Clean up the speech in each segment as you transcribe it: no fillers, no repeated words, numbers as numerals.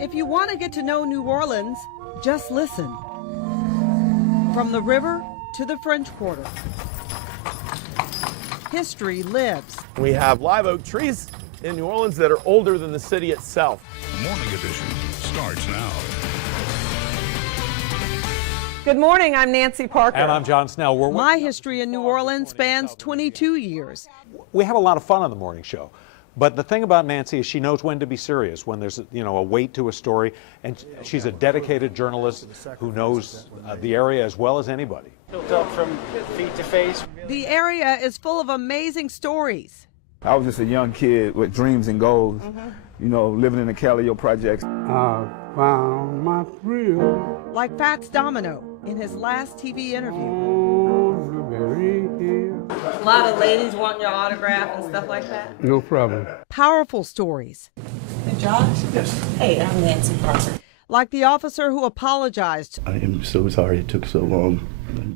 If you want to get to know New Orleans, just listen. From the river to the French Quarter, history lives. We have live oak trees in New Orleans that are older than the city itself. The Morning Edition starts now. Good morning, I'm Nancy Parker. And I'm John Snell. My history in New Orleans spans 22 years. We have a lot of fun on the morning show. But the thing about Nancy is she knows when to be serious, when there's a weight to a story, and she's a dedicated journalist who knows the area as well as anybody. Built up from feet to face. The area is full of amazing stories. I was just a young kid with dreams and goals, living in the Calio projects. I found my thrill. Like Fats Domino in his last TV interview. A lot of ladies want your autograph and stuff like that? No problem. Powerful stories. Hey, Josh? Yes. Hey, I'm Nancy Parker. Like the officer who apologized. I am so sorry it took so long.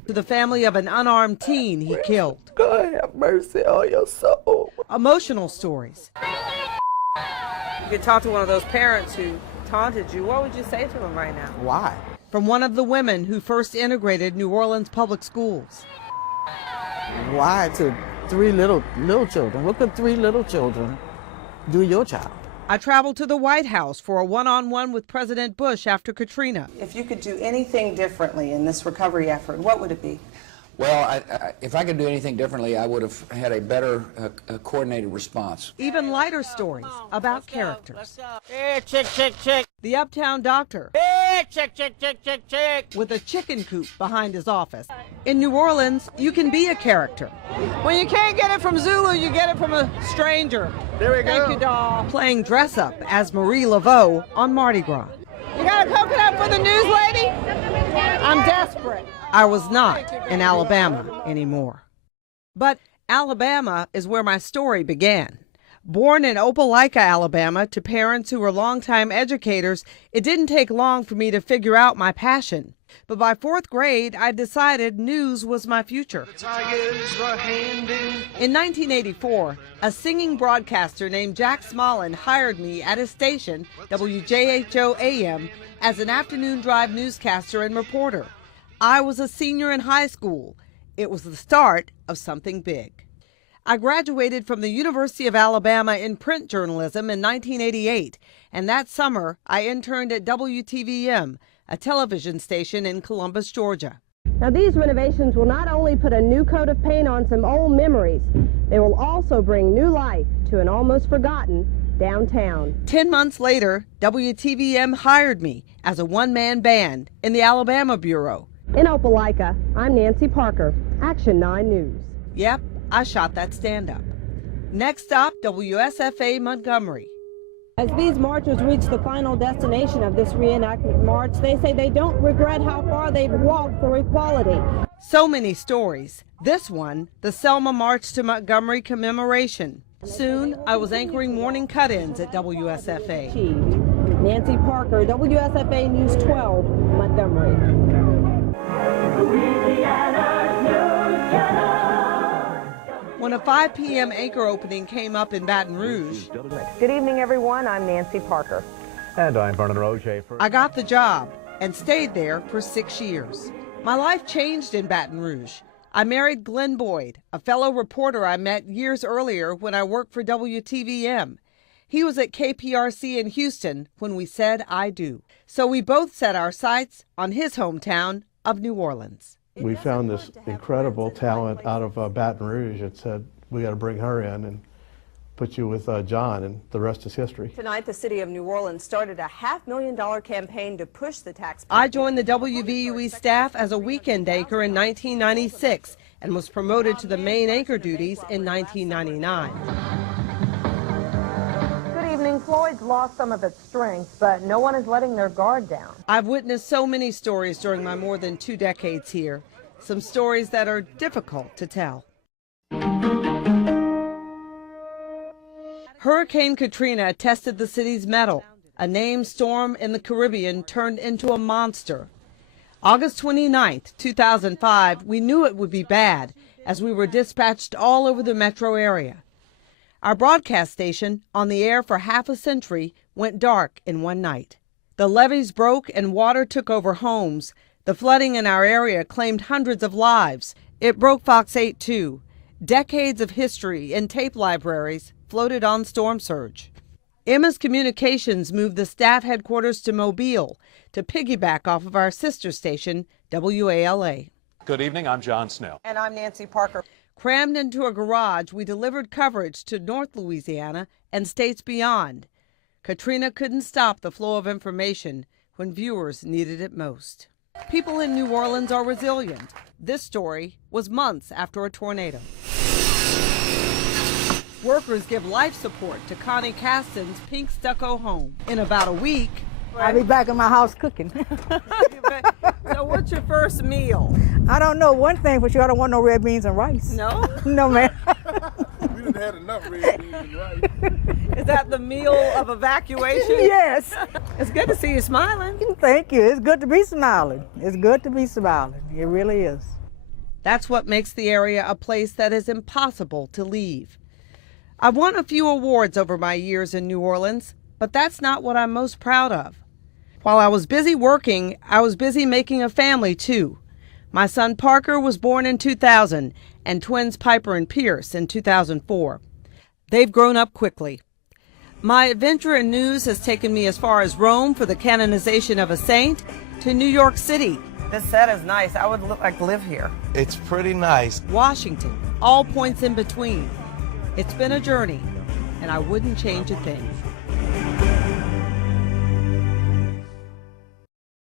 To the family of an unarmed teen he killed. God have mercy on your soul. Emotional stories. You could talk to one of those parents who taunted you. What would you say to them right now? Why? From one of the women who first integrated New Orleans public schools. Why to three little children? What could three little children do your child? I traveled to the White House for a one-on-one with President Bush after Katrina. If you could do anything differently in this recovery effort, what would it be? Well, if I could do anything differently, I would have had a better coordinated response. Even lighter stories about characters. Hey, chick. The uptown doctor. Hey, chick. With a chicken coop behind his office. In New Orleans, you can be a character. When you can't get it from Zulu, you get it from a stranger. There we go. Thank you, doll. Playing dress up as Marie Laveau on Mardi Gras. You got a coconut for the news lady? I'm desperate. I was not in Alabama anymore. But Alabama is where my story began. Born in Opelika, Alabama, to parents who were longtime educators, it didn't take long for me to figure out my passion. But by fourth grade, I decided news was my future. In 1984, a singing broadcaster named Jack Smolin hired me at his station, WJHO AM, as an afternoon drive newscaster and reporter. I was a senior in high school. It was the start of something big. I graduated from the University of Alabama in print journalism in 1988, and that summer I interned at WTVM, a television station in Columbus, Georgia. Now these renovations will not only put a new coat of paint on some old memories, they will also bring new life to an almost forgotten downtown. 10 months later, WTVM hired me as a one-man band in the Alabama Bureau. In Opelika, I'm Nancy Parker, Action 9 News. Yep, I shot that stand-up. Next stop, WSFA Montgomery. As these marchers reach the final destination of this reenactment march, they say they don't regret how far they've walked for equality. So many stories. This one, the Selma March to Montgomery commemoration. Soon, I was anchoring morning cut-ins at WSFA. Nancy Parker, WSFA News 12, Montgomery. When a 5 p.m. anchor opening came up in Baton Rouge. Good evening, everyone. I'm Nancy Parker. And I'm Vernon Roche. I got the job and stayed there for 6 years. My life changed in Baton Rouge. I married Glenn Boyd, a fellow reporter I met years earlier when I worked for WTVM. He was at KPRC in Houston when we said I do. So we both set our sights on his hometown of New Orleans. We found this incredible talent out of Baton Rouge and said, we got to bring her in and put you with John, and the rest is history. Tonight, the city of New Orleans started a $500,000 campaign to push the tax. I joined the WVUE staff as a weekend anchor in 1996 and was promoted to the main anchor duties in 1999. Good evening. Floyd's lost some of its strength, but no one is letting their guard down. I've witnessed so many stories during my more than 2 decades here. Some stories that are difficult to tell. Hurricane Katrina tested the city's mettle. A named storm in the Caribbean turned into a monster. August 29th, 2005, we knew it would be bad as we were dispatched all over the metro area. Our broadcast station, on the air for half a century, went dark in one night. The levees broke and water took over homes. The flooding in our area claimed hundreds of lives. It broke Fox 8 too. Decades of history in tape libraries floated on storm surge. Emma's Communications moved the staff headquarters to Mobile to piggyback off of our sister station, WALA. Good evening, I'm John Snell. And I'm Nancy Parker. Crammed into a garage, we delivered coverage to North Louisiana and states beyond. Katrina couldn't stop the flow of information when viewers needed it most. People in New Orleans are resilient. This story was months after a tornado. Workers give life support to Connie Caston's pink stucco home. In about a week, I'll be back in my house cooking. So what's your first meal? I don't know. One thing for sure, I don't want no red beans and rice. No? No, man. We didn't have enough red beans and rice. Is that the meal of evacuation? Yes. It's good to see you smiling. Thank you. It's good to be smiling. It's good to be smiling. It really is. That's what makes the area a place that is impossible to leave. I've won a few awards over my years in New Orleans, but that's not what I'm most proud of. While I was busy working, I was busy making a family too. My son Parker was born in 2000 and twins Piper and Pierce in 2004. They've grown up quickly. My adventure in news has taken me as far as Rome for the canonization of a saint to New York City. This set is nice. I would like to live here. It's pretty nice. Washington, all points in between. It's been a journey, and I wouldn't change a thing.